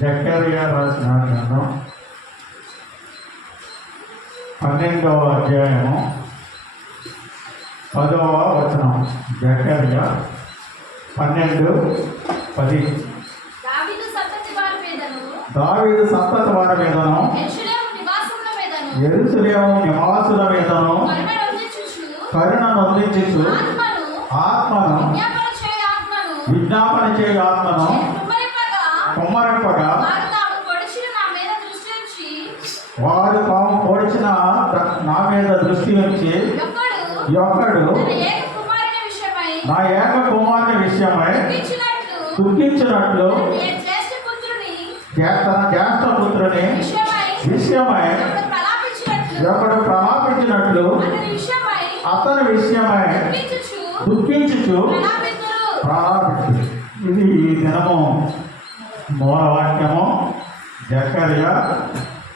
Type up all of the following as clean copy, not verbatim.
జకర్యా రాసిన గ్రంథం 12వ అధ్యాయము 10వ వచనం. జకర్యా 12:10. దావీదు సంతతి వారి మీదను యెరూషలేము నివాసుల మీదను కరుణ నొందించుచు ఆత్మను విజ్ఞాపన చేయు ఆత్మను కుమ్మరింపగా వారు తాము పొడిచిన నా మీద దృష్టి ఉంచి యొక్కడు నా ఏక కుమారుని విషయమై దుఃఖించినట్లు తన జ్యేష్ఠ పుత్రుని విషయమై ఒకడు ప్రలాపించినట్లు అతని విషయమై దుఃఖించుచు ప్రారంభించు. ఇది దినము మూలవాక్యము. జకర్యా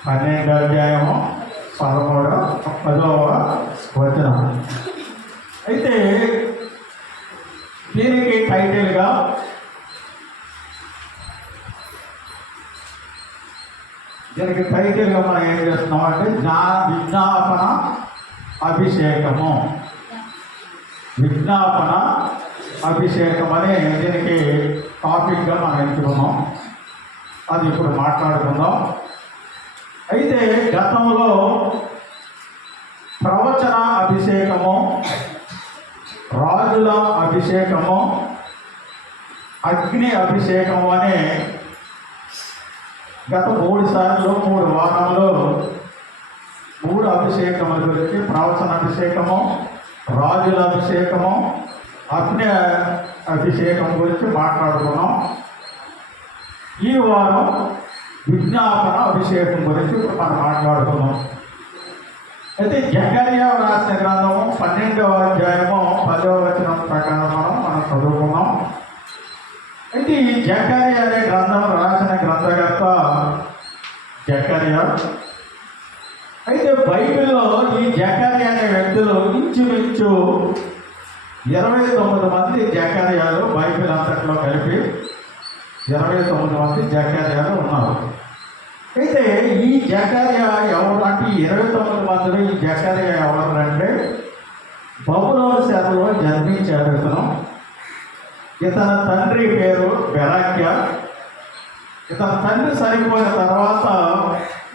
12వ అధ్యాయము 10వ వచనం. అయితే దీనికి టైటిల్గా మనం ఏం చేస్తున్నాం అంటే విజ్ఞాపన అభిషేకము. విజ్ఞాపన అభిషేకం అనే దీనికి టాపిక్గా మనం ఎంచుకున్నాం. అది ఇప్పుడు మాట్లాడుకుందాం. అయితే గతంలో ప్రవచన అభిషేకము, రాజుల అభిషేకము, అగ్ని అభిషేకము అనే గత 3 సార్లు 3 వారాల్లో 3 అభిషేకముల గురించి, ప్రవచన అభిషేకము, రాజుల అభిషేకము, అగ్ని అభిషేకం గురించి మాట్లాడుకున్నాం. ఈ వారం విజ్ఞాపన అభిషేకం గురించి మనం మాట్లాడుకున్నాం. అయితే జకర్యా రాసిన గ్రంథము 12వ అధ్యాయము 10వ వచనం ప్రకారం మనం చదువుకున్నాం. అయితే ఈ జకర్యా అనే గ్రంథం రాసిన గ్రంథకర్త జకర్యా. అయితే బైబిల్లో ఈ జకర్యా అనే వ్యక్తులు ఇంచుమించు 29 మంది జకర్యాలు, బైబిల్ అంతట్లో కలిపి 29 మంది జకర్యాలు ఉన్నారు. అయితే ఈ జకర్యా ఎవరు అంటే 29 మందిలో ఈ జకర్యా ఎవరు అంటే బబులోను చెరలో జన్మించాడు ఇతను. ఇతని తండ్రి పేరు బెరాక్యా. ఇతని తండ్రి చనిపోయిన తర్వాత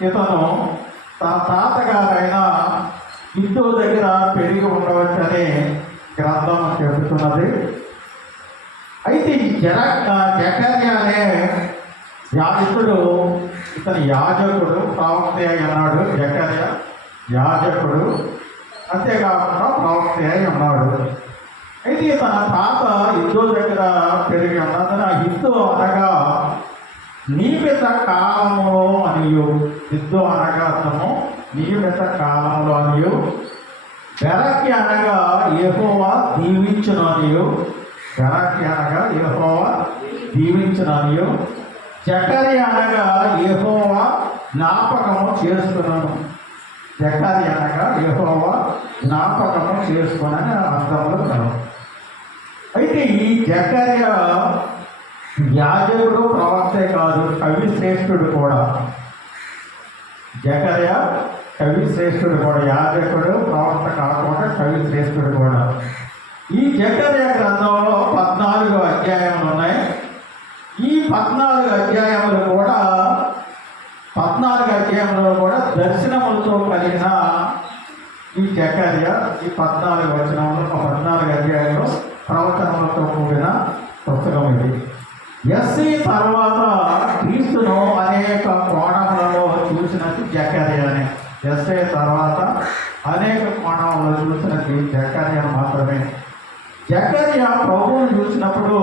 ఇతను తన తాతగారైన ఇద్దో దగ్గర పెరిగి ఉండవచ్చని గ్రంథం చెబుతున్నది. అయితే ఈ జకర్యా అనే యాజకుడు, ఇతని యాజకుడు, ప్రవక్త అయి ఉన్నాడు. జకర్యా యాజకుడు, అంతేకాకుండా ప్రవక్త అయి ఉన్నాడు. అయితే తన తాత ఇద్దో దగ్గర పెరిగి ఉన్నందున ఇద్దో అనగా నియమిత కాలములో అనియు, ఇద్దో అనగా అర్థము నియమిత కాలంలో అనియు, బెరాక్యా అనగా యెహోవా దీవించును అనియు, బెరాక్యా అనగా యెహోవా దీవించును అనియు, జకర్యా అనగా యెహోవా జ్ఞాపకము చేసుకున్నాను. జకర్యా అనగా యెహోవా జ్ఞాపకము చేసుకునని అర్థంలో కలవు. అయితే ఈ జకర్యా యాజకుడు, ప్రవక్తే కాదు, కవి శ్రేష్ఠుడు కూడా. జకర్యా కవి శ్రేష్ఠుడు కూడా, యాజకుడు ప్రవక్త కాకుండా కవి శ్రేష్ఠుడు కూడా. ఈ జకర్యా గ్రంథంలో 14 అధ్యాయములు ఉన్నాయి. ఈ 14 అధ్యాయములు కూడా 14 అధ్యాయంలో కూడా దర్శనములతో కలిగిన ఈ జకర్యా ఈ 14 వచనంలో 14 అధ్యాయంలో ప్రవచనములతో కూడిన పుస్తకం ఇది. ఎస్సీ తర్వాత క్రీస్తును అనేక కోణములలో చూసినట్టు జకర్యానే. ఎస్ఐ తర్వాత అనేక కోణములలో చూసినట్టు జకర్యా మాత్రమే. జకర్యా ప్రభువును చూసినప్పుడు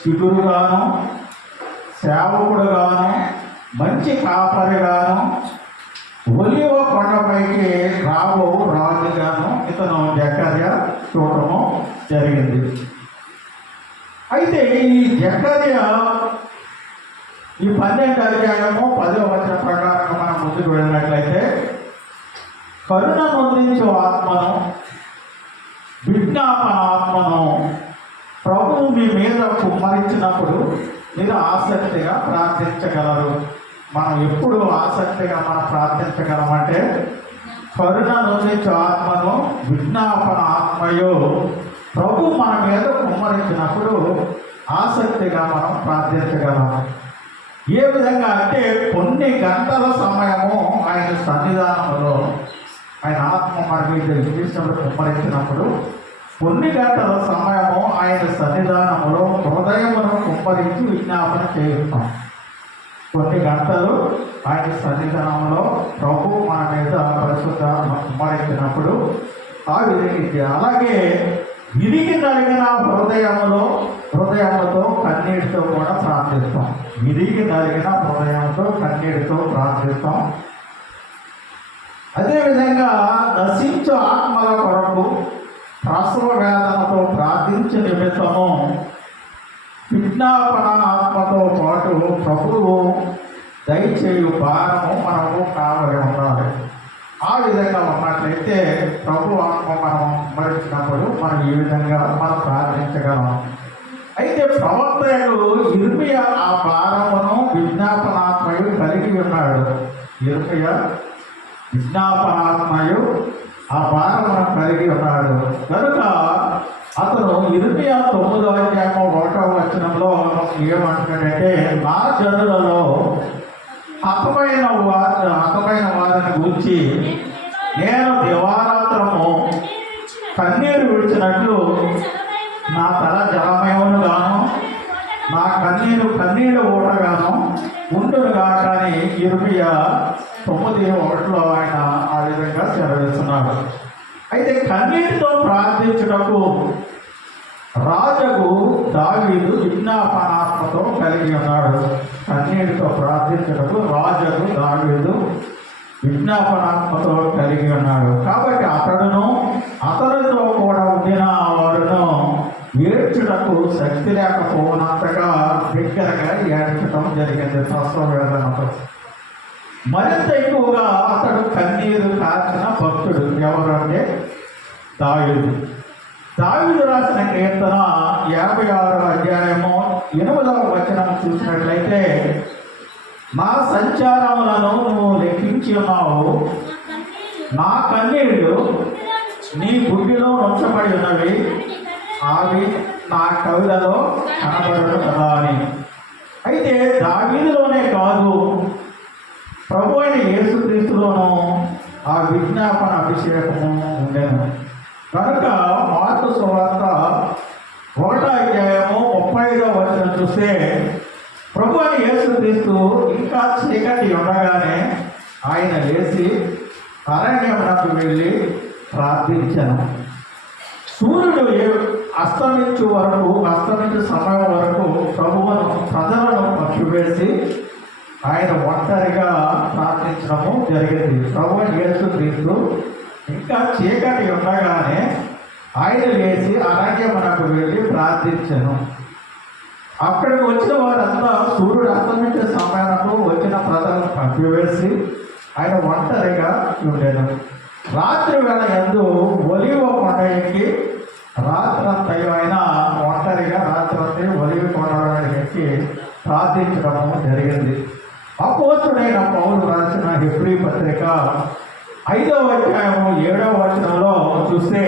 శిగురుగాను, సేవకుడుగాను, మంచి కాపరిగాను, ఒలివ కొండపైకి రాజుగాను ఇతను జకర్యా చూడటము జరిగింది. అయితే ఈ జకర్యా ఈ 12వ అధ్యాయము 10వ వచనం ప్రకారం మనం ముందుకు వెళ్ళినట్లయితే, కరుణ నొందించు ఆత్మను, విజ్ఞాపన ఆత్మను ప్రభువు మీ మీద కుమ్మరించినప్పుడు మీరు ఆసక్తిగా ప్రార్థించగలరు. మనం ఎప్పుడు ఆసక్తిగా మనం ప్రార్థించగలమంటే కరుణ నొందించు ఆత్మను విజ్ఞాపన ఆత్మయో ప్రభు మన మీద కుమ్మరించినప్పుడు ఆసక్తిగా మనం ప్రార్థించగలం. ఏ విధంగా అంటే కొన్ని గంటల సమయము ఆయన సన్నిధానంలో ఆయన ఆత్మ మన మీద విధించినప్పుడు కుమ్మరించినప్పుడు కొన్ని గంటల సమయము ఆయన సన్నిధానంలో హృదయమును కుమ్మరించి విజ్ఞాపన చేస్తాం. కొన్ని గంటలు ఆయన సన్నిధానంలో ప్రభు మన మీద పరిశుద్ధ కుమ్మరించినప్పుడు ఆ విధంగా అలాగే విరిగి నలిగిన హృదయముతో కన్నీటితో కూడా ప్రార్థిస్తాం. విరిగి నలిగిన హృదయంతో కన్నీటితో ప్రార్థిస్తాం. అదేవిధంగా నశించు ఆత్మల కొరకు ప్రసవ వేదనతో ప్రార్థించే నిమిత్తము విజ్ఞాపన ఆత్మతో పాటు ప్రభువు దయచేయు భారము మనము కావలి ఉండాలి. ఆ విధంగా ఉన్నట్లయితే ప్రభు ఆత్మ మనం మరించినప్పుడు మనం ఈ విధంగా మనం ప్రార్థించగలం. అయితే ప్రవక్తయు ఇర్మియా ఆ భారమును విజ్ఞాపనాత్మయు కలిగి ఉన్నాడు. ఇర్మియా విజ్ఞాపనాత్మయు ఆ భారమును కలిగి ఉన్నాడు కనుక అతను ఇర్మియా 9వ అధ్యాయము 1వ వచనంలో ఏమంటాడంటే నా జనులలో హతమైన వారిని గురించి నేను దివారాత్రము కన్నీరు విడిచినట్లు నా తల జలమయమును గాను నా కన్నీరు ఊటగాను ఉండునుగా. కానీ ఇర్మియా 9:1 ఆయన ఆ విధంగా సెలవిస్తున్నాడు. అయితే కన్నీటితో ప్రార్థించుటకు రాజుకు దావీదు విజ్ఞాపనాత్మతో కలిగి ఉన్నాడు. కన్నీటితో ప్రార్థించుటకు రాజుకు దావీదు విజ్ఞాపనాత్మతో కలిగి ఉన్నాడు. కాబట్టి అతనితో కూడా ఉండిన వారును ఏడ్చుటకు శక్తి లేకపోయినంతగా బిగ్గరగా ఏడ్చడం జరిగింది. ప్రసవ వేదనతో మరింత ఎక్కువగా అతడు కన్నీరు కార్చిన భక్తుడు ఎవరు అంటే దావీదు రాసిన కీర్తన 56వ అధ్యాయము 8వ వచనం చూసినట్లయితే నా సంచారములను నువ్వు లెక్కించి ఉన్నావు, నా కన్నీళ్లు నీ గుడ్డిలో ఉంచబడి ఉన్నవి, అవి నా కవిలలో కనబడదు కదా అని. అయితే దావీదులోనే కాదు ప్రభు అయిన యేసుక్రీస్తులోనూ ఆ విజ్ఞాపన అభిషేకము ఉండేను. కనుక మార్కు సువార్త 1వ అధ్యాయము 35వ వచనం చూస్తే ప్రభు అయిన యేసుక్రీస్తు ఇంకా చీకటి ఉండగానే ఆయన లేచి అరణ్యమునకు వెళ్ళి ప్రార్థించాను. సూర్యుడు అస్తమించు సమయం వరకు ప్రజలను పక్షివేసి ఆయన ఒంటరిగా ప్రార్థించడము జరిగింది. ప్రభు యేసుక్రీస్తు ఇంకా చీకటి ఉండగానే ఆయన లేచి అరణ్యమునకు వెళ్ళి ప్రార్థించను. అక్కడికి వచ్చిన వారంతా సూర్యుడు అస్తమించే సమయానికి వచ్చిన ప్రజలను పంపివేసి ఆయన ఒంటరిగా ఉండేను. రాత్రి వేళ యందు ఒలివ కొండ ఎక్కి రాత్రంతయు ఆయన ఒంటరిగా రాత్రంతా ఒలివ కొండ ఎక్కి ప్రార్థించడము జరిగింది. అపోస్తుడైన పౌలు రాసిన హెబ్రీ పత్రిక 5వ అధ్యాయము 7వ వచనంలో చూస్తే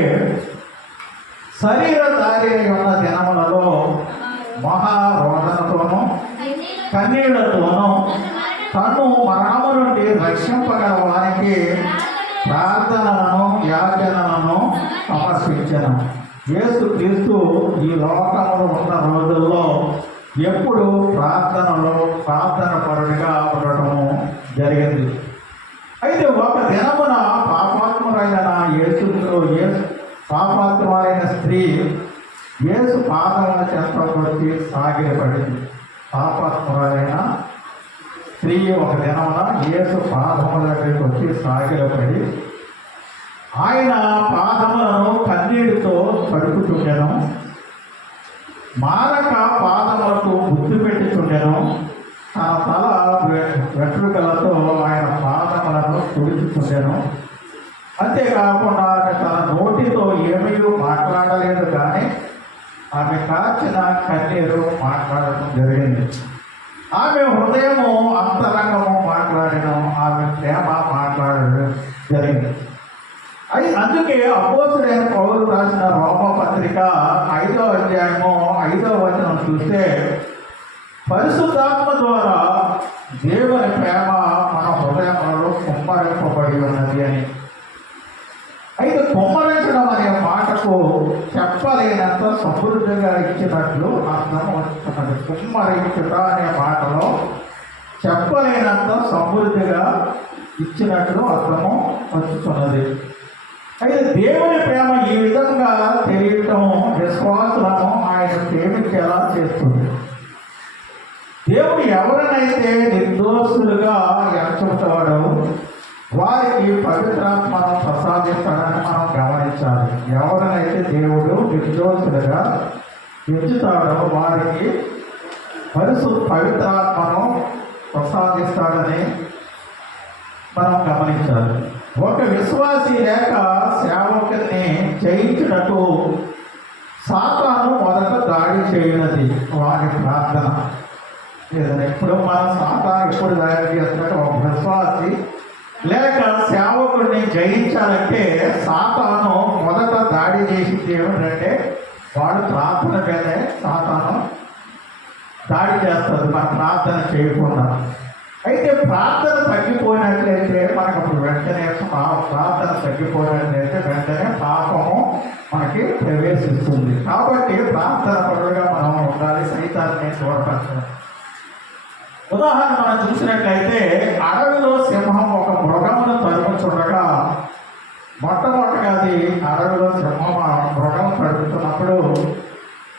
శరీరధారి ఉన్న దినములలో మహారోదనతోనూ కన్నీళ్లతోనూ తను మరణము నుండి రక్షింపగల వారికి ప్రార్థనలను యాచనలను సమర్పించను. యేసుక్రీస్తు ఈ లోకంలో ఉన్న రోజుల్లో ఎప్పుడు ప్రార్థన పరుడిగా ఉండటము జరిగింది. అయితే ఒక దినమున పాపాత్ములైన స్త్రీ యేసు పాదముల చెంతకు వచ్చి సాగిలపడింది. పాపాత్ములైన స్త్రీ ఒక దినమున యేసు పాదముల దగ్గరికి వచ్చి సాగిలపడి ఆయన పాదములను కన్నీటితో కడుపుచుండెను, మారక పాదములకు బుద్ధి పెట్టుచుండెను, తన తల వెంట్రుకలతో ఆయన పాదములను తుడుచుచుండెను. అంతేకాకుండా తన నోటితో ఏమీ మాట్లాడలేదు, కానీ ఆమె కాచిన కన్నీరు మాట్లాడటం జరిగింది. ఆమె హృదయము అంతరంగము మాట్లాడడం, ఆమె ప్రేమ మాట్లాడడం జరిగింది. అందుకే అపోస్తలుడైన పౌలు రాసిన రోమ పత్రిక 5వ అధ్యాయము 5వ వచనం చూస్తే, పరిశుద్ధాత్మ ద్వారా దేవుని ప్రేమ మన హృదయంలో కుమ్మరింపబడి ఉన్నది అని. అయితే కుమ్మరించడం అనే మాటకు చెప్పలేనంత సమృద్ధిగా ఇచ్చినట్లు అర్థం వస్తున్నది. కుమ్మరించుట అనే మాటలో చెప్పలేనంత సమృద్ధిగా ఇచ్చినట్లు అర్థము వస్తున్నది. అయితే దేవుని ప్రేమ ఈ విధంగా తెలియటం విశ్వాసులను ఆయన ప్రేమించేలా చేస్తుంది. దేవుడు ఎవరినైతే నిర్దోషులుగా ఎంచుతాడో వారికి పవిత్రాత్మను ప్రసాదిస్తాడని మనం గమనించాలి. ఎవరినైతే దేవుడు నిర్దోషులుగా ఎంచుతాడో వారికి పవిత్రాత్మను ప్రసాదిస్తాడని మనం గమనించాలి. ఒక విశ్వాసి లేక సేవకుని జయించుటకు సాతాను మొదట దాడి చేయనది వారి ప్రార్థన. లేదంటే ఎప్పుడు మనం సాతాను ఎప్పుడు దాడి చేస్తున్నట్టు ఒక విశ్వాసి లేక సేవకుడిని జయించాలంటే సాతాను మొదట దాడి చేసింది ఏమిటంటే వాడు ప్రార్థన మీదే సాతాను దాడి చేస్తుంది, మన ప్రార్థన చేయకుండా. అయితే ప్రార్థన తగ్గిపోయినట్లయితే మనకు అప్పుడు వెంటనే ప్రార్థన తగ్గిపోయినట్లయితే వెంటనే పాపము మనకి ప్రవేశిస్తుంది. కాబట్టి ప్రార్థన పరులుగా మనం ఉండాలి, సైతాన్ని చూడపరచాలి. ఉదాహరణ మనం చూసినట్లయితే అడవిలో సింహం ఒక మృగమును తరుముచుండగా మొట్టమొదటిగా అది అడవిలో సింహం మృగం తడుపుతున్నప్పుడు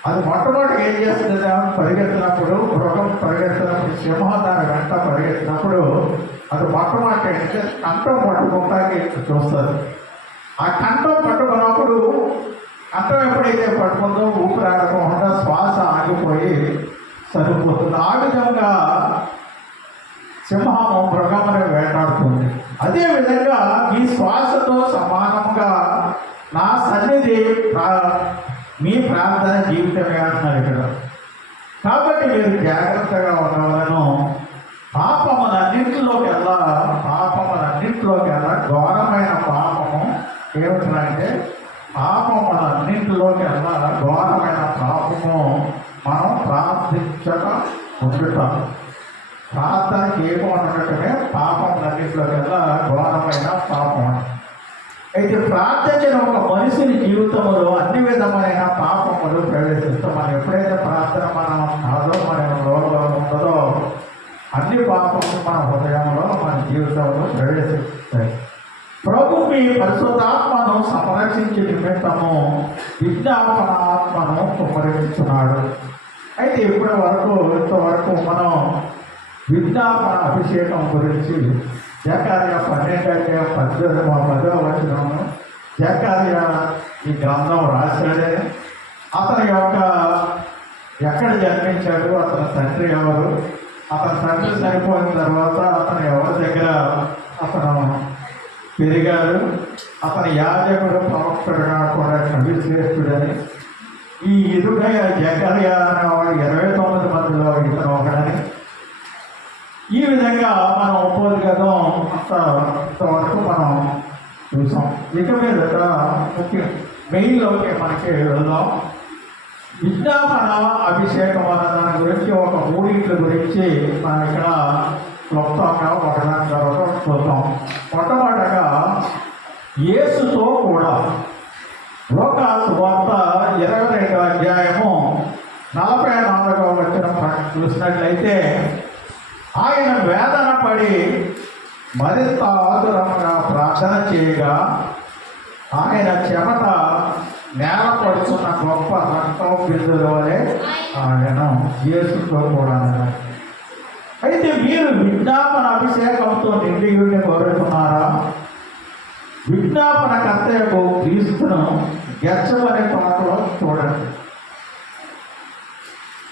అది మొట్టమొదటి ఏం చేస్తుంది? పరిగెత్తినప్పుడు మృగం పరిగెత్తినప్పుడు సింహం దాని వెంట పరిగెత్తినప్పుడు అది మొట్టమొదటి కంఠం పట్టుకుంటానికి చూస్తుంది. ఆ కంఠం పట్టుకున్నప్పుడు కంఠం ఎప్పుడైతే పట్టుకుందో ఊపిరాడకుండా శ్వాస ఆగిపోయి సరిపోతుంది. ఆ విధంగా సింహము మృగమును వేటాడుతుంది. అదేవిధంగా ఈ శ్వాసతో సమానంగా నా సన్నిధి మీ ప్రార్థన జీవితమే అంటున్నారు ఇక్కడ. కాబట్టి మీరు జాగ్రత్తగా ఉండవలను. పాపములన్నింటిలోకి వెళ్ళా ఘోరమైన పాపము ఏమిటంటే పాపములన్నింటిలోకి వెళ్ళా ఘోరమైన పాపము మనం ప్రార్థించక ఉండుతాం. ప్రార్థనకి ఏమో ఉండటమే పాపములన్నింటిలోకి వెళ్ళా ఘోరమైన పాపం. అయితే ప్రార్థించిన ఒక మనిషిని జీవితంలో అన్ని విధమైన పాపములు ప్రవేశిస్తాం. మనం ఎప్పుడైతే ప్రార్థన మనం కాదో మన లోపల ఉంటుందో అన్ని పాపములు మన హృదయంలో మన జీవితంలో ప్రవేశిస్తాయి. ప్రభు మీ పరిశుద్ధాత్మను సంరక్షించే నిమిత్తము విజ్ఞాపనాత్మను కుమ్మరించున్నాడు. అయితే ఇంతవరకు మనం విజ్ఞాపన అభిషేకం గురించి జకర్యా 12:10 వచనము జకర్యా ఈ గ్రంథం రాశాడే. అతని యొక్క ఎక్కడ జన్మించాడు, అతని తండ్రి ఎవరు, అతని తండ్రి చనిపోయిన తర్వాత అతను ఎవరి దగ్గర అతను పెరిగాడు, అతని యాజకుడు ప్రవక్తడుగా కూడా కవిశ్రేష్ఠుడని, ఈ జకర్యా అనేవాడు 29 మందిలో ఇతను ఒకడని, ఈ విధంగా మనం ఉపయోగం అంతవరకు మనం చూసాం. ఇక మీద మెయిన్లోకి మనకి వెళ్దాం. విజ్ఞాపన అభిషేకం అన్న దాని గురించి ఒక 3 గురించి మనం ఇక్కడ క్లుప్తంగా ఒకదాని తర్వాత చూద్దాం. మొట్టమొదటిగా యేసుతో కూడా లోకాసు వార్త 22వ అధ్యాయము 44వ వచనం చూసినట్లయితే ఆయన వేదన పడి మరింత ఆతురముగా ప్రార్థన చేయగా ఆయన చెమట నేల పడుతున్న గొప్ప రక్తం బిందుల వలె ఆయన యేసుతో కూడా. అయితే మీరు విజ్ఞాపన అభిషేకంతో నిండి కోరుతున్నారా? విజ్ఞాపన కర్తయ్యకు క్రీస్తును గెచ్చమనే తోటలో చూడండి.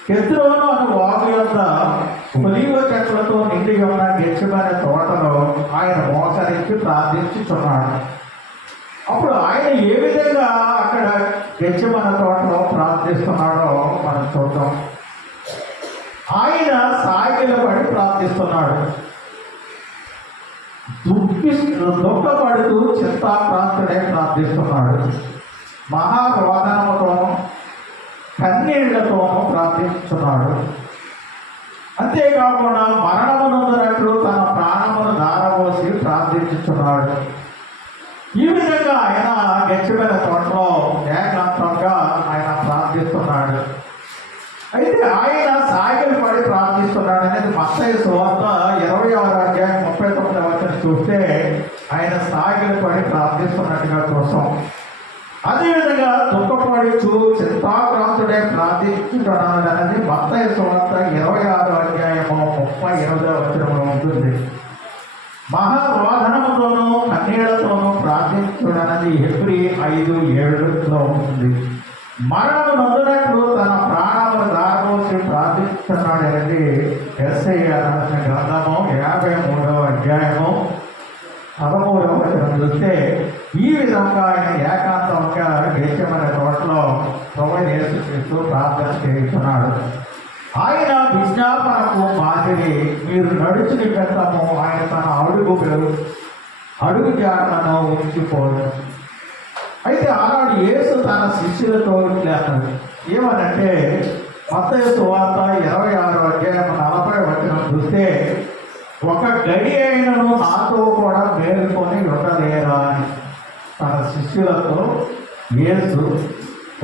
కెద్రోను అను వాగు యొక్క ఒలీవ చెట్లతో నిండి ఉన్న గెచ్చమనే తోటలో ఆయన మోసరించి ప్రార్థించుతున్నాడు. అప్పుడు ఆయన ఏ విధంగా అక్కడ గెచ్చమనే తోటలో ప్రార్థిస్తున్నాడో మనం చూద్దాం. ఆయన సాగిలపడి ప్రార్థిస్తున్నాడు. దుఃఖపడుతూ చింతాక్రాంతుడై ప్రార్థిస్తున్నాడు. మహారోదనముతోనూ కన్నీళ్లతోనూ ప్రార్థిస్తున్నాడు. అంతేకాకుండా మరణమునందునట్లు తన ప్రాణమును దారపోసి ప్రార్థించుతున్నాడు. ఈ విధంగా ఆయన గెచ్చబెల తోటలో ఏకాంతంగా ఆయన ప్రార్థిస్తున్నాడు. అయితే ఆయన సాగిలి పడి ప్రార్థిస్తున్నాడు అనేది మత్తయి సువార్త 26:39 చూస్తే ఆయన సాగిలి పడి ప్రార్థిస్తున్నట్టుగా చూస్తాం. అదేవిధంగా దుఃఖపడుచు చింతాక్రాంతుడే ప్రార్థించుతున్నాడు అనేది మత్తయి సువార్త 26:38 ఉంటుంది. మహారోదనముతోనూ కన్నీళ్లతోనూ ప్రార్థించుడన్నది హెబ్రీ 5:7 ఉంటుంది. మరణము నొందినట్లు తన ప్రాణమును దారపోసి ప్రార్థిస్తున్నాడు అనేది యెషయా రాసిన గ్రంథము 53:13 చూస్తే ఈ విధంగా ఆయన ఏకాంతంగా గెచ్చమనే తోటలో ప్రభువైన యేసుక్రీస్తు ప్రార్థన చేస్తున్నాడు. ఆయన విజ్ఞాపనకు మాదిరి మీరు నడుచుని పెద్దము ఆయన తన అడుగు జాడలను ఉంచిపోదు. అయితే ఆనాడు యేసు తన శిష్యులతో అన్నాడు ఏమనంటే మత్తయి సువార్త 26:40 చూస్తే ఒక గడి అయినను నాతో కూడా మేలుకొని ఉండలేరా అని తన శిష్యులతో యేసు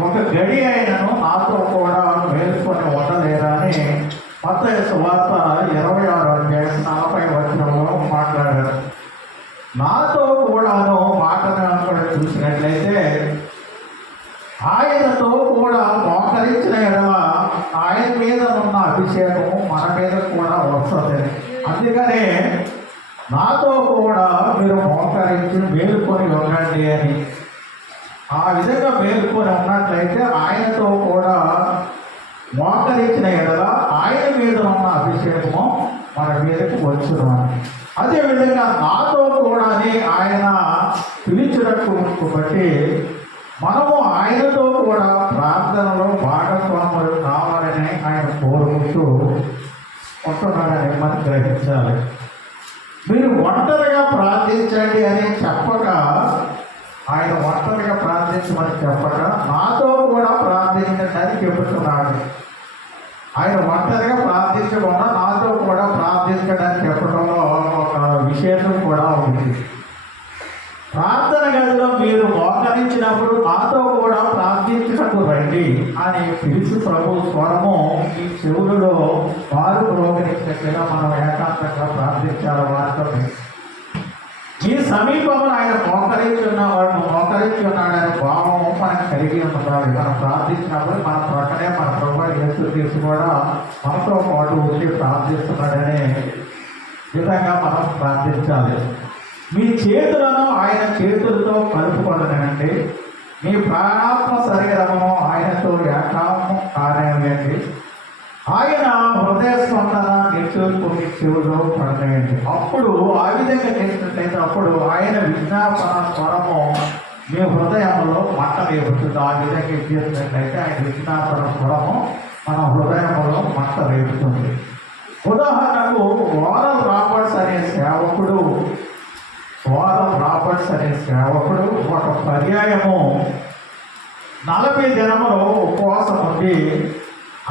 ఒక గడి అయినను నాతో కూడా మేలుకొని ఉండలేరా అని మత్తయి సువార్త 26:40 మాట్లాడారు. నాతో కూడాను మాటను అక్కడ చూసినట్లయితే ఆయనతో కూడా మోకరించిన ఎడల ఆయన మీద ఉన్న అభిషేకము మన మీద కూడా వస్తుంది. అందుకనే నాతో కూడా మీరు మోకరించి మేలుకొని ఉండండి అని. ఆ విధంగా మేలుకొని ఉన్నట్లయితే ఆయనతో కూడా మోకరించిన ఎడల ఆయన మీద ఉన్న అభిషేకము మన మీదకు వచ్చును అని. అదేవిధంగా నాతో కూడా ఆయన పిలిచినట్టు బట్టి మనము ఆయనతో కూడా ప్రార్థనలో భాగస్వాములు కావాలని ఆయన కోరుకుంటూ ఉంటున్నాడని మనం గ్రహించాలి. మీరు ఒంటరిగా ప్రార్థించండి అని చెప్పక ఆయన ఒంటరిగా ప్రార్థించమని చెప్పక నాతో కూడా ప్రార్థించండి అని చెబుతున్నాడు. ఆయన ఒంటరిగా ప్రార్థించకుండా నాతో కూడా ప్రార్థించడానికి చెప్పడంలో ఒక విశేషం కూడా ఉంది. ప్రార్థన గదిలో మీరు మోకరించినప్పుడు నాతో కూడా ప్రార్థించటకు రండి అని పిలిచి ప్రభు స్వరము ఈ చెవులలో వారు ప్రోగరించినట్లుగా మనం ఏకాంతంగా ప్రార్థించాలి. వారితో ఈ సమీపంలో ఆయన మోకరించి ఉన్నాడనే భావం మనకు కలిగి ఉండాలి. మనం ప్రార్థించినప్పుడు మన ప్రక్కనే మన ప్రభు యేసుక్రీస్తు కూడా మనతో పాటు వచ్చి ప్రార్థిస్తున్నాడనే విధంగా మనం ప్రార్థించాలి. మీ చేతులను ఆయన చేతులతో కలుపుకొననండి, మీ ప్రాణాత్మ శరీరమును ఆయనతో ఏకాత్మ కానివ్వండి, ఆయన హృదయ స్పందన నిశ్చూర్పుని చెవులో పడనేయండి. అప్పుడు ఆ విధంగా చేసినట్లయితే అప్పుడు ఆయన విజ్ఞాపన స్వరము మీ హృదయంలో మంటలేపుతుంది. ఆ విధంగా చేసినట్లయితే ఆయన విజ్ఞాపన స్వరము మన హృదయంలో మంటలేపుతుంది. ఉదాహరణకు వారల్ రాబర్ట్స్ అనే సేవకుడు ఒక పర్యాయము 40 దినములు ఉపవాసం ఉండి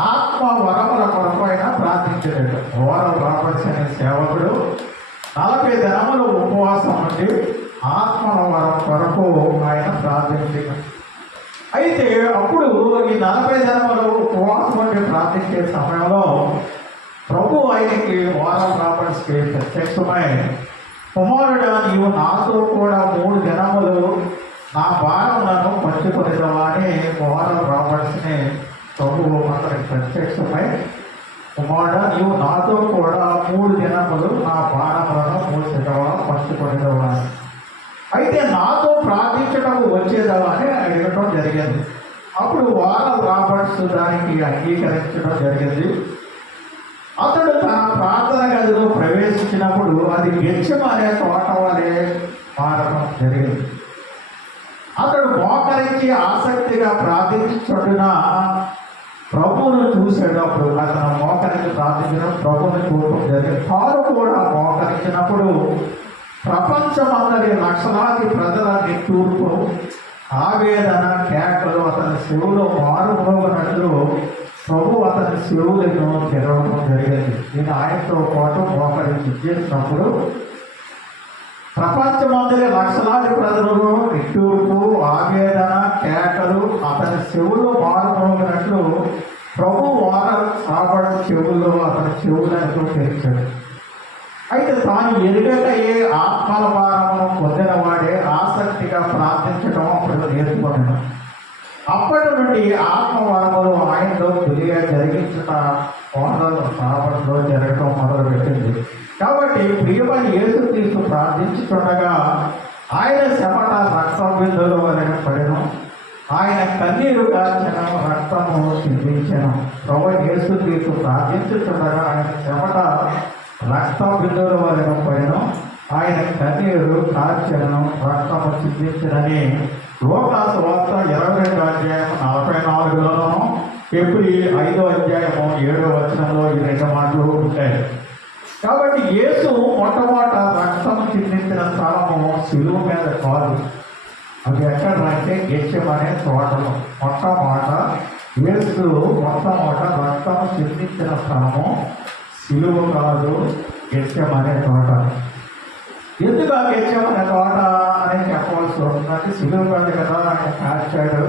ఆత్మ వరముల కొరకు ఆయన ప్రార్థించలేదు. వారల్ రాబర్ట్స్ అనే సేవకుడు 40 దినములు ఉపవాసం ఉండి ఆత్మల వరం కొరకు ఆయన ప్రార్థించాడు. అయితే అప్పుడు ఈ 40 దినములు ఉపవాసం ఉండి ప్రార్థించే సమయంలో ప్రభు ఆయనకి వారల్ రాబర్ట్స్కి ప్రత్యక్షమై, కుమారుడా, నీవు నాతో కూడా 3 దినములు నా భారములను పంచుకొనిదవా అని వారల్ రాబర్ట్స్ని ప్రభువు అతనికి ప్రత్యక్షమై, కుమారుడా, నీవు నాతో కూడా 3 దినములు నా భారములను మోసేదవా పంచుకొనిదవా అని. అయితే నాతో ప్రార్థించటకు వచ్చేదవా అని అడగటం జరిగింది. అప్పుడు వారల్ రాబర్ట్స్ దానికి అంగీకరించడం జరిగింది. అతడు తన ప్రార్థన గదిలో ప్రవేశించినప్పుడు అది గెచ్చమనే తోట వలె మారడం జరిగింది. అతడు మోకరించి ఆసక్తిగా ప్రార్థించుచున్న ప్రభువును చూసేటప్పుడు అతను మోకరించి అనుదినం ప్రభుని చూడటం జరిగింది. తాను కూడా మోకరించినప్పుడు ప్రపంచమందరి లక్షలాది ప్రజల నిట్టూర్పు, ఆవేదన, కేకలు అతని చెవులో మారుమోగినట్లు ప్రభు అతని చెవులను తెరవడం జరిగింది. నేను ఆయనతో పాటు మోకరించి చేసినప్పుడు ప్రపంచమందరి లక్షలాది ప్రజలు నిట్టూర్పు, ఆవేదన, కేకలు అతని చెవుల్లో మారుమోగినట్లు ప్రభు రాబడిన చెవుల్లో అతని చెవులను తెరిచాడు. అయితే తాను ఎరుగక ఏ ఆత్మల భారమును పొందిన వాడే ఆసక్తిగా ప్రార్థించడం అప్పుడు నేర్చుకున్నాను. అప్పటి నుండి ఆత్మవరములు ఆయనలో జరిగించిన కోణాలు రాబడిలో జరగడం మొదలుపెట్టింది. కాబట్టి ప్రియమైన యేసుక్రీస్తు ప్రార్థించుతుండగా ఆయన చెమట రక్తం బిందువుల వలన పడెను, ఆయన కన్నీరు గార్చిన రక్తము చిందించెను. ప్రభు యేసుక్రీస్తు ప్రార్థించుతుండగా ఆయన చెమట రక్తం బిందువుల వలన పడెను, ఆయన కన్నీరు కార్చెను, రక్తము చిందించనని లోకాసు సువార్త 22వ అధ్యాయం 44లోనూ, ఫిబ్రవరి 5వ అధ్యాయము 7వ వచనంలో ఈ రెండు మాటలు ఉంటాయి. కాబట్టి యేసు మొట్టమొదట రక్తము చిందించిన స్థలము శిలువ మీద కాదు. అది ఎక్కడంటే గెత్సెమనే తోటలో మొట్టమొదట యేసు మొట్టమొదట రక్తము చిందించిన స్థలము శిలువ కాదు, గెత్సెమనే తోట. ఎందుకు ఆ గెత్సెమనే తోట అని చెప్పవలసి వస్తుందంటే శిలువ కాదు కదా ఆయన కాల్చాడు,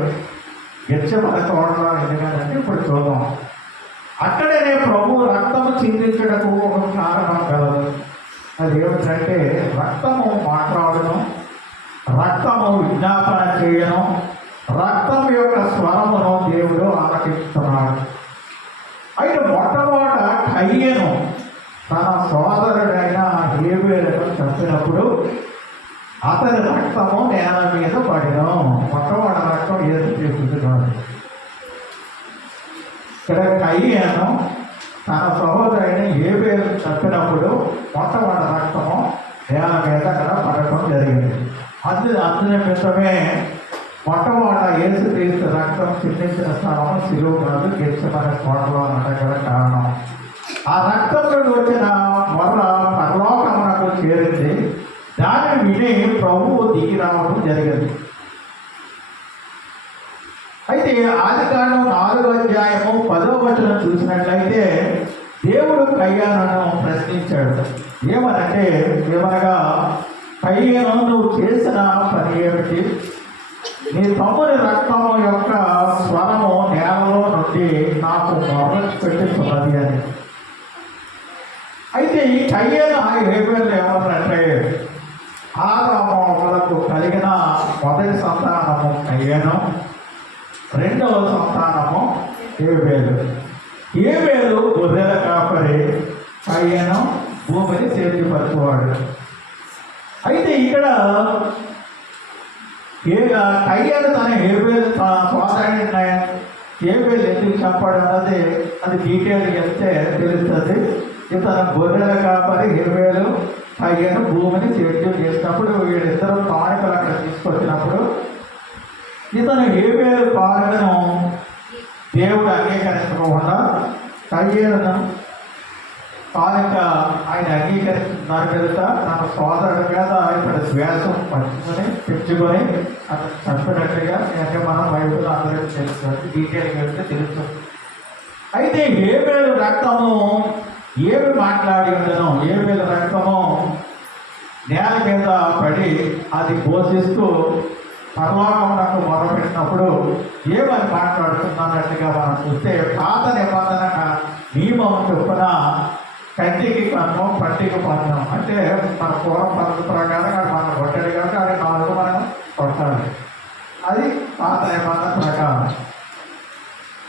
గెత్సెమనే తోట ఎందుకంటే ఇప్పుడు చూద్దాం. అక్కడనే ప్రభు రక్తము చిందించడకు ఒక కారణం కలదు. అది ఏమిటంటే రక్తము మాట్లాడను, రక్తము విజ్ఞాపన చేయను, రక్తం యొక్క స్వరమును దేవుడు ఆలకిస్తున్నాడు. అయితే మొట్టమొదట కయ్యను తన సోదరుడైన హేబేలును చంపినప్పుడు అతని రక్తము నేల మీద పడిను. మొట్టమొదటి రక్తం ఏది తీసుకుంటున్నాడు. ఇక్కడ కయ్యను తన సహోదరుని హేబేలు చంపినప్పుడు మొట్టమొదటి రక్తము నేల మీద అక్కడ పడటం జరిగింది. అందునిమిత్తమే మొట్టమొదట యేసుక్రీస్తు రక్తం చిందించిన స్థలము శిలువ కాదు, గెత్సెమనే తోటలో అనడం గల కారణం. ఆ రక్తం నుండి వచ్చిన మొర్ర పరలోకమునకు చేరింది. దానిని విని ప్రభువు దిగి రావడం జరిగింది. అయితే ఆదికాండం 4వ అధ్యాయము 10వ వచనం చూసినట్లయితే దేవుడు కయ్యాను ప్రశ్నించాడు. ఏమనగా కయ్యను నువ్వు చేసిన పని ఏమిటి? నీ తమ్ముని రక్తము యొక్క స్వరము నేలలో నుండి నాకు మొరచి పెట్టుతున్నది అని. అయితే ఈ కయ్యను హేబేలు ఏమన్నంటే ఆదాములకు కలిగిన మొదటి సంతానము కయ్యను, రెండవ సంతానము హేబేలు. హేబేలు గొర్రెల కాపరి, కయ్యను భూమిని సేద్యపరచువాడు. అయితే ఇక్కడ కయ్యను తన హేబేలు సోదరుని హేబేలు ఎందుకు చంపాడు అన్నది అది డీటెయిల్గా వెళ్తే తెలుస్తుంది. ఇతను గొర్రెల కాపరి హేబేలు, కయ్యను భూమిని సేద్యం చేసినప్పుడు వీళ్ళిద్దరూ కానుకలు అక్కడ తీసుకొచ్చినప్పుడు ఇతను హేబేలు కానుకను దేవుడు అంగీకరించకుండా కయ్యను కానుక ఆయన అంగీకరిస్తున్నారు కనుక తన సోదరుడి మీద ఇక్కడ ద్వేషం పెంచుకొని అతను చంపినట్టుగా అంటే మనం బైబిల్ అందరికీ తెలుస్తుంది, డీటెయిల్గా వెళ్తే తెలుస్తుంది. అయితే హేబేలు రక్తము ఏమి మాట్లాడి ఉండను, హేబేలు రక్తము నేల మీద పడి అది ఘోషిస్తూ పరలోకమునకు మొదలుపెట్టినప్పుడు ఏమని మాట్లాడుతున్నట్టుగా మనం చూస్తే పాత నిబంధన నియమం చొప్పున కంటికి కన్ను, పట్టికి పన్ను, అంటే మన పూర్వం పద్ధతి ప్రకారం మనం కొట్టాడు కనుక అది 4 మనం కొట్టాలి. అది పాత నిబంధన ప్రకారం.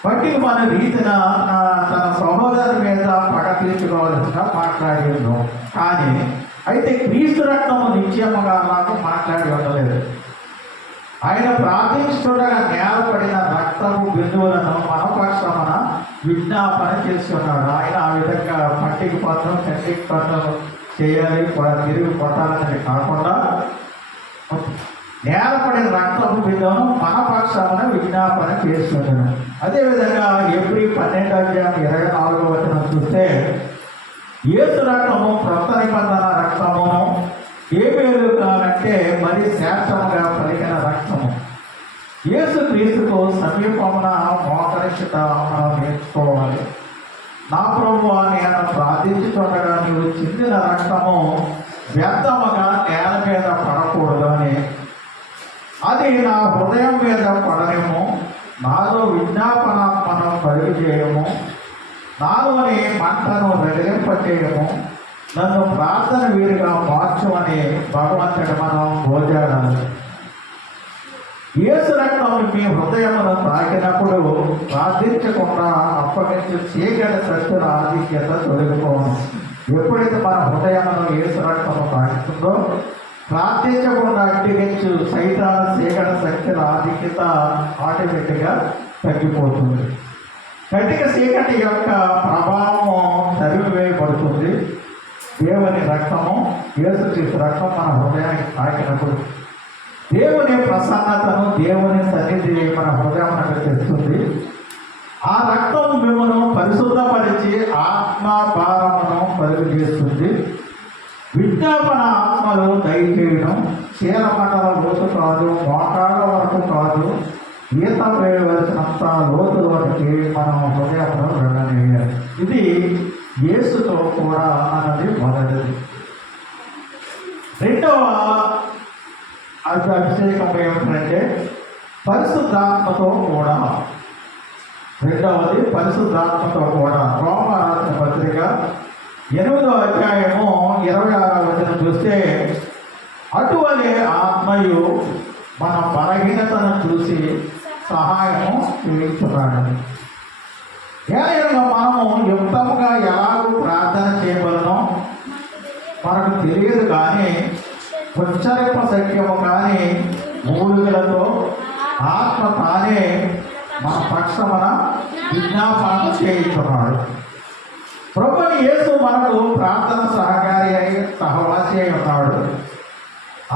పట్టికి మన రీతిన తన సహోదరు మీద పగ తీర్చుకోవాల్సిన మాట్లాడిండు. కానీ అయితే క్రీస్తు రక్తము నిత్యముగా నాకు మాట్లాడి ఉండలేదు. ఆయన ప్రార్థించుతుండగా నేలపడిన రక్తము బిందువులను మనపక్షమున విజ్ఞాపన చేస్తున్నాడు. ఆయన ఆ విధంగా పట్టికి పన్ను, కంటికి పన్ను చేయాలి, తిరిగి కొట్టాలనేది కాకుండా నేలపడిన రక్తపు బిందువును మనపక్షమున విజ్ఞాపన చేస్తున్నాడు. అదేవిధంగా ఎబ్రీ 12వ అధ్యాయం 24వ వచనం చూస్తే శ్రేష్టముగా పలికిన రక్తము. యేసు క్రీస్తుకు సమీపమున మోకరించుట మనం నేర్చుకోవాలి. నా ప్రభువా, నేను ప్రార్థించుతుండగా నీవు చిందిన రక్తము వ్యర్థముగా నేల మీద పడకూడదు అని, అది నా హృదయం మీద పడనేమో, నాలో విజ్ఞాపనాత్మను కలుగు చేయము, నాలోని మంటను రగిలింపచేయము, నన్ను ప్రార్థన వీరుగా మార్చమని భగవంతుడు మనం భోజనాలు. యేసు రక్తం మీ హృదయమును తాకినప్పుడు ప్రార్థించకుండా అప్పగించి చీకటి శక్తుల ఆధిక్యత తొలగిపోను. ఎప్పుడైతే మన హృదయమును యేసు రక్తము తాకుతుందో, ప్రార్థించకుండా అడ్డిగించు సైతాన చీకటి శక్తుల ఆధిక్యత ఆటోమేటిక్గా తగ్గిపోతుంది. కటిక చీకటి యొక్క ప్రభావము తరిమివేయబడుతుంది. దేవుని రక్తము, యేసుక్రీస్తు రక్తం మన హృదయానికి తాకినప్పుడు దేవుని ప్రసన్నతను, దేవుని సన్నిధి మన హృదయానికి తెస్తుంది. ఆ రక్తం మిమ్మల్ని పరిశుద్ధపరిచి ఆత్మ భారమును కలుగు చేస్తుంది. విజ్ఞాపన ఆత్మలు దయచేయడం చీలమండల లోతు కాదు, మోకాళ్ళ వరకు కాదు, ఈత వేయవలసినంత లోతులోనికి మనం హృదయంలో వెళ్ళనివ్వాలి. ఇది యేసుతో కూడా అన్నది మొదటిది. రెండవ అభిషేకం ఏమిటంటే పరిశుద్ధాత్మతో కూడా. రెండవది పరిశుద్ధాత్మతో కూడా. రోమరాసిన పత్రిక 8వ అధ్యాయము 26వ వచనం చూస్తే, అటువలే ఆత్మయు మన బలహీనతను చూసి సహాయము చేయించున్నాడు. ఏదైనా మనము యుక్తముగా ఎలాగూ ప్రార్థన చేయవలనో మనకు తెలియదు, కానీ ఉచ్చరింప సఖ్యము కానీ మూలుగులతో ఆత్మ తానే మన పక్షమున విజ్ఞాపన చేయించున్నాడు. ప్రభుని యేసు మనకు ప్రార్థన సహకారి అయి సహవాసి అయి ఉన్నాడు.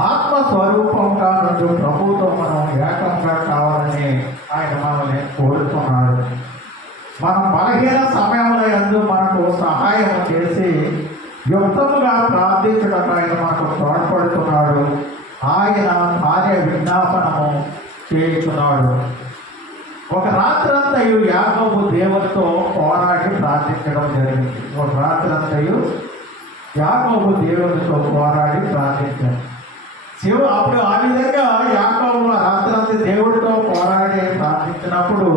ఆత్మస్వరూపంగా నుండి ప్రభుతో మనం ఏకంగా కావాలని ఆయన మనల్ని కోరుతున్నాడు. మన బలహీన సమయంలో యందు మనకు సహాయం చేసి యుక్తముగా ప్రార్థించడం ఆయన మనకు తోడ్పడుతున్నాడు. ఆయన కార్య విజ్ఞాపనము చేయించున్నాడు. ఒక రాత్రంతయు యాకోబు దేవునితో పోరాడి ప్రార్థించడం జరిగింది. ఒక రాత్రంతయు యాకోబు దేవునితో పోరాడి ప్రార్థించాడు. అప్పుడు ఆ విధంగా యాకోబు రాత్రంతా దేవుడితో పోరాడి ప్రార్థించినప్పుడు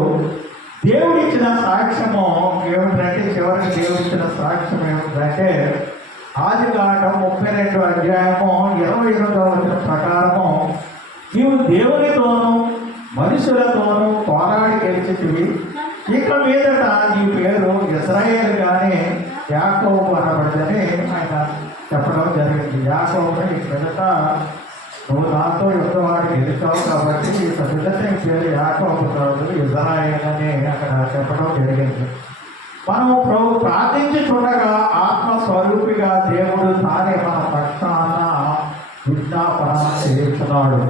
దేవుడిచ్చిన సాక్ష్యము ఏమిటంటే, చివరికి దేవుడిచ్చిన సాక్ష్యం ఏమిటంటే, ఆదికాండం 32వ అధ్యాయము 28వ వచనం ప్రకారము, నీవు దేవునితోనూ మనుషులతోనూ పోరాడి గెలిచితివి, ఇక మీదట నీ పేరు ఇశ్రాయేలు కానీ యాకోబు అనబడదని ఆయన చెప్పడం జరిగింది. యాకోబుని ఇక మీదట నువ్వు నాతో యుద్ధవాడికి గెలిచావు కాబట్టి ఇక మీదట నీ పేరు యాకోబు కాదు, ఇశ్రాయేలు అని అక్కడ చెప్పడం జరిగింది. మనము ప్రార్థించి చూడగా ఆత్మస్వరూపిగా దేవుడు తానే మన పక్షాన విజ్ఞాపన చేస్తున్నాడు.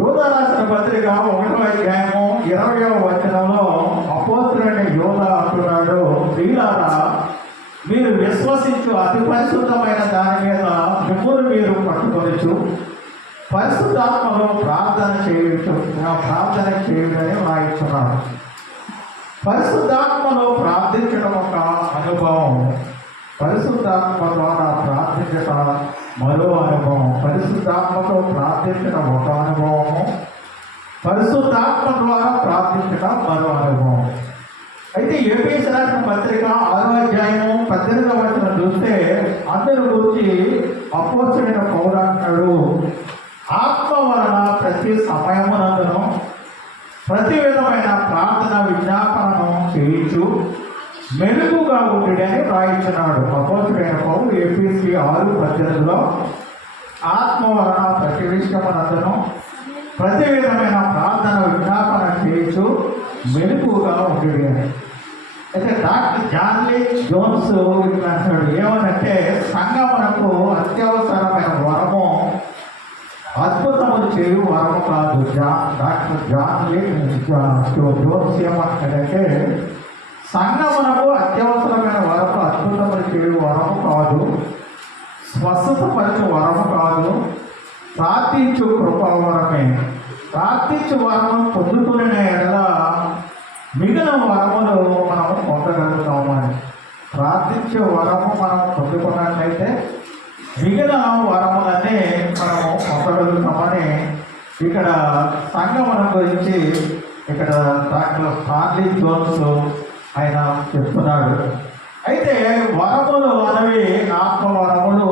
యోధా రాసిన పత్రిక 1వ అధ్యాయము 20వ వచనంలో అపోస్తులైన యోధా అంటున్నాడు, ప్రియులారా, మీరు విశ్వసించు అతి పరిశుద్ధమైన దాని మీద మిమ్మల్ని మీరు పట్టుకొనచ్చు, పరిశుద్ధాత్మలో ప్రార్థన చేయడని రాయిస్తున్నాడు. పరిశుద్ధాత్మలో ప్రార్థించడం ఒక అనుభవం, పరిశుద్ధాత్మ ద్వారా ప్రార్థించడం మరో అనుభవం. పరిశుద్ధాత్మతో ప్రార్థించడం ఒక అనుభవము, పరిశుద్ధాత్మ ద్వారా ప్రార్థించడం మరో అనుభవం. అయితే ఎఫెసీయులకు రాసిన పత్రిక 6వ అధ్యాయము 18వ వచనం చూస్తే అందరి గురించి అపోస్తలుడైన పౌలు అంటున్నాడు, ఆత్మ వలన ప్రతి సమయమునందును ప్రతి విధమైన ప్రార్థన విజ్ఞాపనను చేయించు మెరుగుగా ఉండుడని రాయించున్నాడు. అపోస్తలుడైన పౌలు ఎఫెసీ 6:18లో ఆత్మ వలన ప్రతి విషయమునందును ప్రతి విధమైన ప్రార్థన విజ్ఞాపన చేయించు మెరుగుగా ఉండుడి అని. అయితే డాక్టర్ జాన్లీ జోన్స్ అంటున్నాడు ఏమనంటే, సంగమునకు అత్యవసరమైన వరము అద్భుతములు చేయు వరము కాదు. డాక్టర్ జాన్లీ జోన్స్ ఏమంటాడంటే, సంగమునకు అత్యవసరమైన వరము అద్భుతములు చేయు వరము కాదు, స్వస్థతపరిచే వరము కాదు, ప్రార్థించు కృపావరమే. ప్రార్థించు వరము పొందుకునే ఎడల మిగిలిన వరములు మనము పొందగలుగుతాము అని. ప్రార్థించే వరము మనం పొందుకున్నట్లయితే మిగిలిన వరములన్నీ మనము పొందగలుగుతామని ఇక్కడ సంగమనం గురించి ఇక్కడ డాక్టర్ స్టార్లీ జోన్స్ ఆయన చెప్తున్నాడు. అయితే వరములు అనేవి ఆత్మవరములు,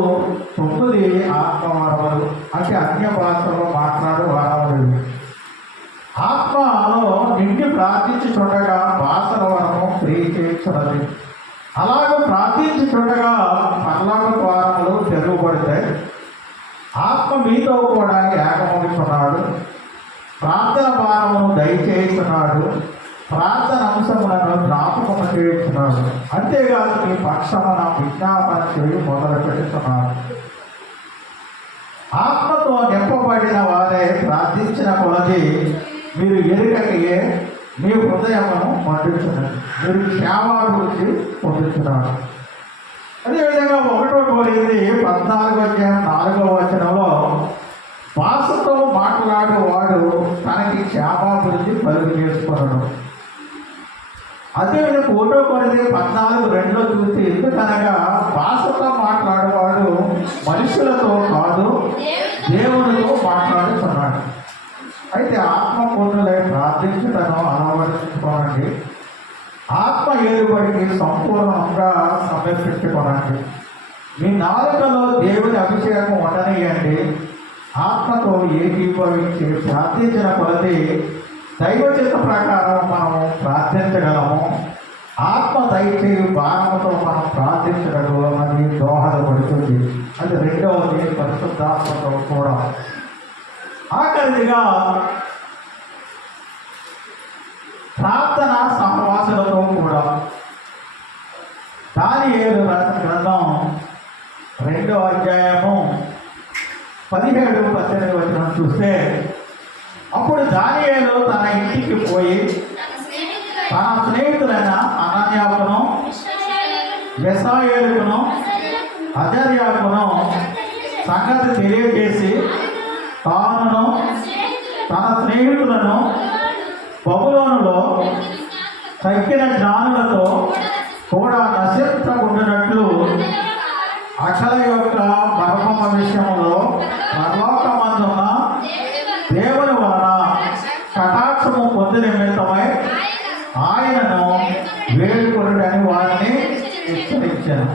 9 ఆత్మవరములు అంటే అన్య భాషలో మాట్లాడు వరములు. ఆత్మలో నిండి ప్రార్థించుచుండగా భాషల వరము క్రియ చేస్తున్నది. అలాగే ప్రార్థించుచుండగా పరలోక ద్వారములు తెరవబడతాయి. ఆత్మ మీతో కూడా ఏకమవుతున్నాడు. ప్రార్థన భారమును దయచేస్తున్నాడు. ప్రార్థన అంశములను జ్ఞాపకం చేస్తున్నాడు. అంతేకాదు మీ పక్షమున విజ్ఞాపన చేయి మొదలు పెడుతున్నాడు. ఆత్మతో నింపబడిన వారే ప్రార్థించిన కొలది మీరు ఎరుకకే మీ హృదయమును మండుచున్నది. మీరు క్షేమాభివృద్ధి పొందుతున్నారు. అదేవిధంగా 1 కొరింథీ 14:4 భాషతో మాట్లాడేవాడు తనకి క్షేమాభివృద్ధి కలుగు చేసుకున్నాడు. అదేవిధంగా 1 కొరింథీ 14:2 చూస్తే ఎందుకనగా భాషతో మాట్లాడేవాడు మనుషులతో కాదు దేవునితో మాట్లాడుతున్నాడు. అయితే ఆత్మ పొందులై ప్రార్థించటను అలవరుచుకోనండి. ఆత్మ ఏలుబడికి సంపూర్ణంగా సమర్పించుకోనండి. మీ నాలుకలో దేవుని అభిషేకం ఉండనియండి. ఆత్మతో ఏకీభవించి ప్రార్థించిన కొలది దైవచిత్త ప్రకారం మనము ప్రార్థించగలము. ఆత్మ దయచేయు భారముతో మనం ప్రార్థించగలము అది దోహదపడుతుంది. అది 2వది పరిశుద్ధాత్మతో కూడా. ఆఖరిదిగా ప్రార్థన సహవాసులతో కూడా. దానియేలు రాసిన గ్రంథం 2వ అధ్యాయము 17-18 చూస్తే, అప్పుడు దానియేలు తన ఇంటికి పోయి తన స్నేహితులైన అనన్యాకును, మిషాయేలుకును, అజర్యాకును సంగతి తెలియజేసి తానును తన స్నేహితులను బబులోనులో తగ్గిన జ్ఞానులతో కూడా నశించకుండానట్లు అక్షల యొక్క మర్మమ విషయంలో పరలోకమందున్న దేవుని వలన కటాక్షము పొంది నిమిత్తమై ఆయనను వేడుకొనుడని వారిని హెచ్చరించాను.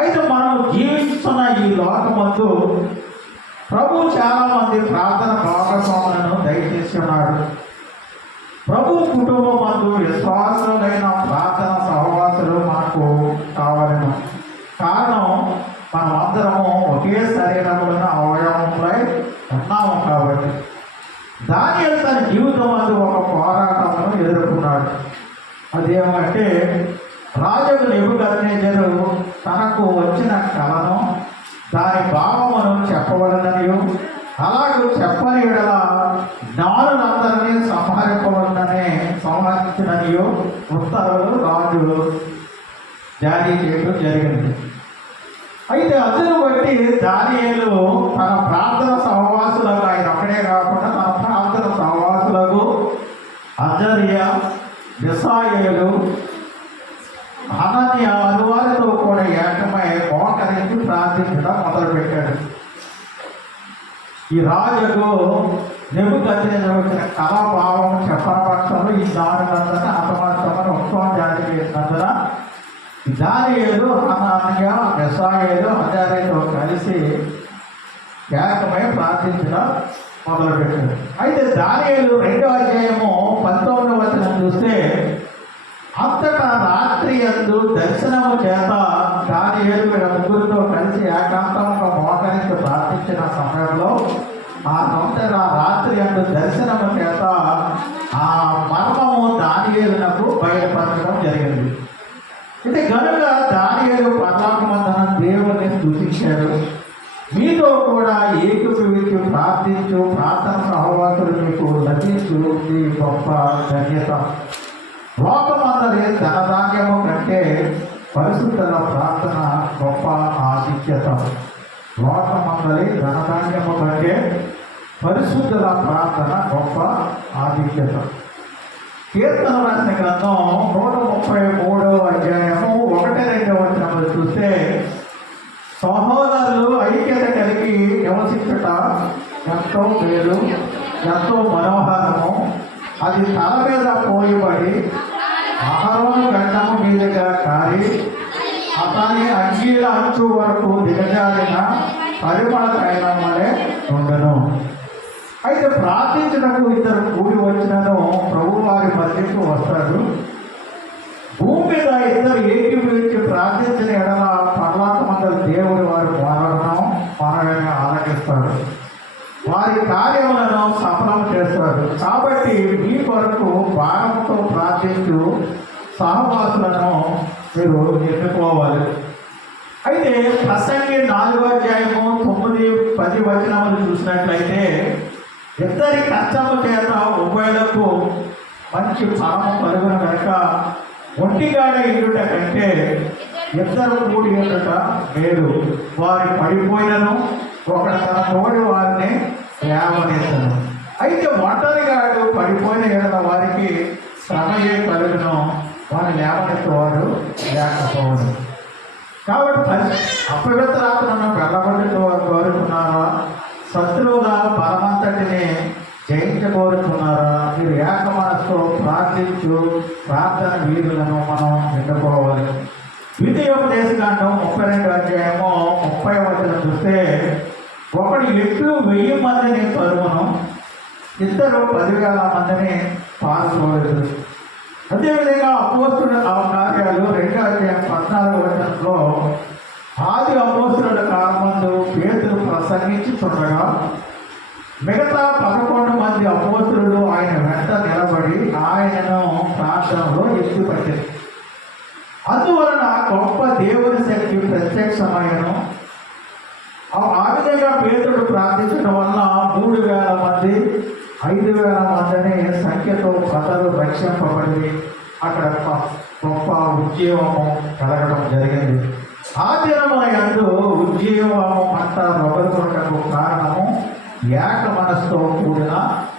అయితే మనం జీవిస్తున్న ఈ లోకమందు ప్రభు చాలా మంది ప్రార్థన భాగస్వాములను దయచేసి ఉన్నాడు. ప్రభు కుటుంబం మందు విశ్వాసులైన ప్రార్థన సహవాసులు మనకు కావాలను. కారణం మనం అందరము ఒకే శరీరములను అవయవములై ఉన్నాము కాబట్టి. దానియేలు తన జీవితం మందు ఒక పోరాటమును ఎదుర్కొన్నాడు. అదేమంటే రాజు నెబుకద్నెజరు తనకు వచ్చిన కలను దాని భావమును చెప్పవలననియు, అలాగే చెప్పని ఎడల జ్ఞానులందరినీ సంహరించిననియు ఉత్తర్వులు రాజు జారీ చేయడం జరిగింది. అయితే అందును బట్టి దానియేలు తన ప్రార్థన సహవాసులకు, ఆయన ఒక్కడే కాకుండా తన ప్రార్థన సహవాసులకు అజర్యా, మిషాయేలు, అనన్య అనువారితో కూడా ఏకమై మోకరించి ప్రార్థించడం మొదలుపెట్టాడు. ఈ రాజుకు నెబుకద్నెజరు వచ్చిన కళాభావం చెప్పని పక్షంలో ఈ దారులందరినీ హతమార్చమని ఉత్సవం జారీ చేసినందున దానియేలు, అనన్య, మిషాయేలు, అజర్యాతో కలిసి ఏకమై ప్రార్థించడం మొదలుపెట్టాడు. అయితే దానియేలు 2వ అధ్యాయము 19 చూస్తే, అంతటా రాత్రి యందు దర్శనము చేత దానియేలు ముగ్గురితో కలిసి ఏకాంతంగా మోకరించి ప్రార్థించిన సమయంలో అంతటా రాత్రి యందు దర్శనము చేత ఆ మర్మము దానియేలునకు బయలుపరచడం జరిగింది. ఇది కనుక దానియేలు పరలోకమందున దేవుని స్తుతించాడు. మీతో కూడా ఏకీభవించి ప్రార్థించు ప్రార్థన సహవాసులు మీకు లభించు గొప్ప ధన్యత. లోకమందరి ధనధాన్యము కంటే పరిశుద్ధుల ప్రార్థన గొప్ప ఆధిక్యత. లోకమందలి ధనధాన్యము కంటే పరిశుద్ధుల ప్రార్థన గొప్ప ఆధిక్యత. కీర్తన రాసిన గ్రంథం 133వ అధ్యాయము 1-2 వచనములు చూస్తే, సహోదరులు ఐక్యత కలిగి నివసించుట ఎంతో మేలు, ఎంతో మనోహరము. అది తల మీద పోయబడి అహరోను గడ్డము మీదుగా కారి అతని అంగీల అంచు వరకు దిగజారిన పరిమళ తైలం వలె ఉండను. అయితే ప్రార్థించడానికి ఇద్దరు కూడి వచ్చినను ప్రభు వారి మధ్యకు వస్తాడు. భూమి మీద ఇద్దరు ఏకీభవించి ప్రార్థించిన ఎడల పరలోకమందలి దేవుడు వారి మనవిని ఆలకిస్తాడు, వారి కార్యములను సఫలం చేస్తాడు. కాబట్టి మీ కొరకు భారంతో ప్రార్థించు సహవాసులను మీరు ఎన్నుకోవాలి. అయితే ప్రసంగి 4వ అధ్యాయము 9-10 వచనములు చూసినట్లయితే, ఇద్దరి కష్టము చేత ఉభయులకు మంచి ఫలము కలుగును కనుక ఒంటిగాడ ఇల్లుట కంటే ఇద్దరు కూడి ఉండుట మేలు. వారి పడిపోయినను ఒకడు తన తోడి వారిని లేవనెత్తను. అయితే ఒంటరిగాడు పడిపోయిన ఎడల వారికి శ్రమయే కలుగును, వారిని లేవనెత్తేవాడు లేకపోవడం. కాబట్టి అపవిత్రాత్మను వెళ్ళబడి కోరుకున్నారా? శత్రువుల బలమంతటిని జయించకోరుకున్నారా? మీరు ఏక మనసుతో ప్రార్థించు ప్రార్థన వీరులను మనం ఎన్నుకోవాలి. ద్వితీయోపదేశకాండం 32వ అధ్యాయము 30వ వచనం చూస్తే, ఒకడు ఎట్లు 1000 మందిని తరుమును, ఇద్దరు 10,000 మందిని పాల్గొలేదు. అదేవిధంగా అపోస్తుల కార్యాలు 2వ అధ్యాయం 14వ వచనంలో, ఆది అపోస్తుల కాలమందు పేతురు ప్రసంగించుచుండగా మిగతా 11 మంది అపోస్తులు ఆయన వెంట నిలబడి ఆయనను ప్రార్థనలో ఎత్తిపట్టింది. అందువలన గొప్ప దేవుని శక్తి ప్రత్యక్షమైనను. ఆ విధంగా పేతుడు ప్రార్థించడం వల్ల 3,000 మంది 5,000 మందిని సంఖ్యతో ప్రజలు రక్షింపబడి అక్కడ గొప్ప ఉద్యోగము కలగడం జరిగింది. ఆ దినమున యందు ఉద్యోగము అంతా ఒకరికొకరికి కారణము ఏక మనసుతో కూడిన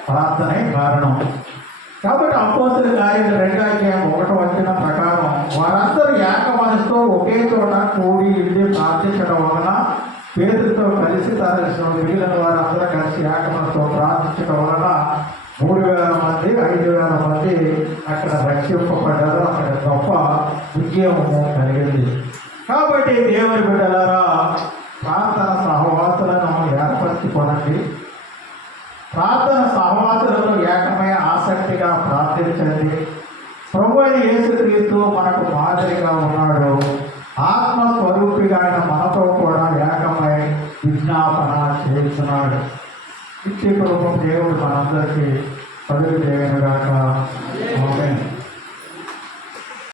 ప్రార్థనే కారణం. కాబట్టి అపోస్తుల కార్యాలు 2వ అధ్యాయం 1వ వచనం ప్రకారం వారందరూ ఏక మనసుతో ఒకే చోట కూడి ఇల్లి ప్రార్థించడం వలన, పేతురుతో కలిసి తరలిసిన మిగిలిన వారందరూ కలిసి ఏక మనసుతో ప్రార్థించడం వలన 3,000 మంది 5,000 మంది అక్కడ రక్షింపబడ్డారు. అక్కడ గొప్ప ఉద్యమము కలిగింది. కాబట్టి దేవుని బిడ్డలారా, ప్రార్థన సహవాసులను ఏర్పరచుకోనండి. ప్రార్థన సహవాసులను ఏకమై ఆసక్తిగా ప్రార్థించండి. ప్రభు అయిన యేసుక్రీస్తు మనకు మాదిరిగా ఉన్నాడు. ఆత్మస్వరూపిగా ఆయన మనతో కూడా ఏకమై విజ్ఞాపన చేస్తున్నాడు. ఇచ్చే కృప దేవుడు మనందరికీ కలుగు చేయనుగాక. ఆమేన్.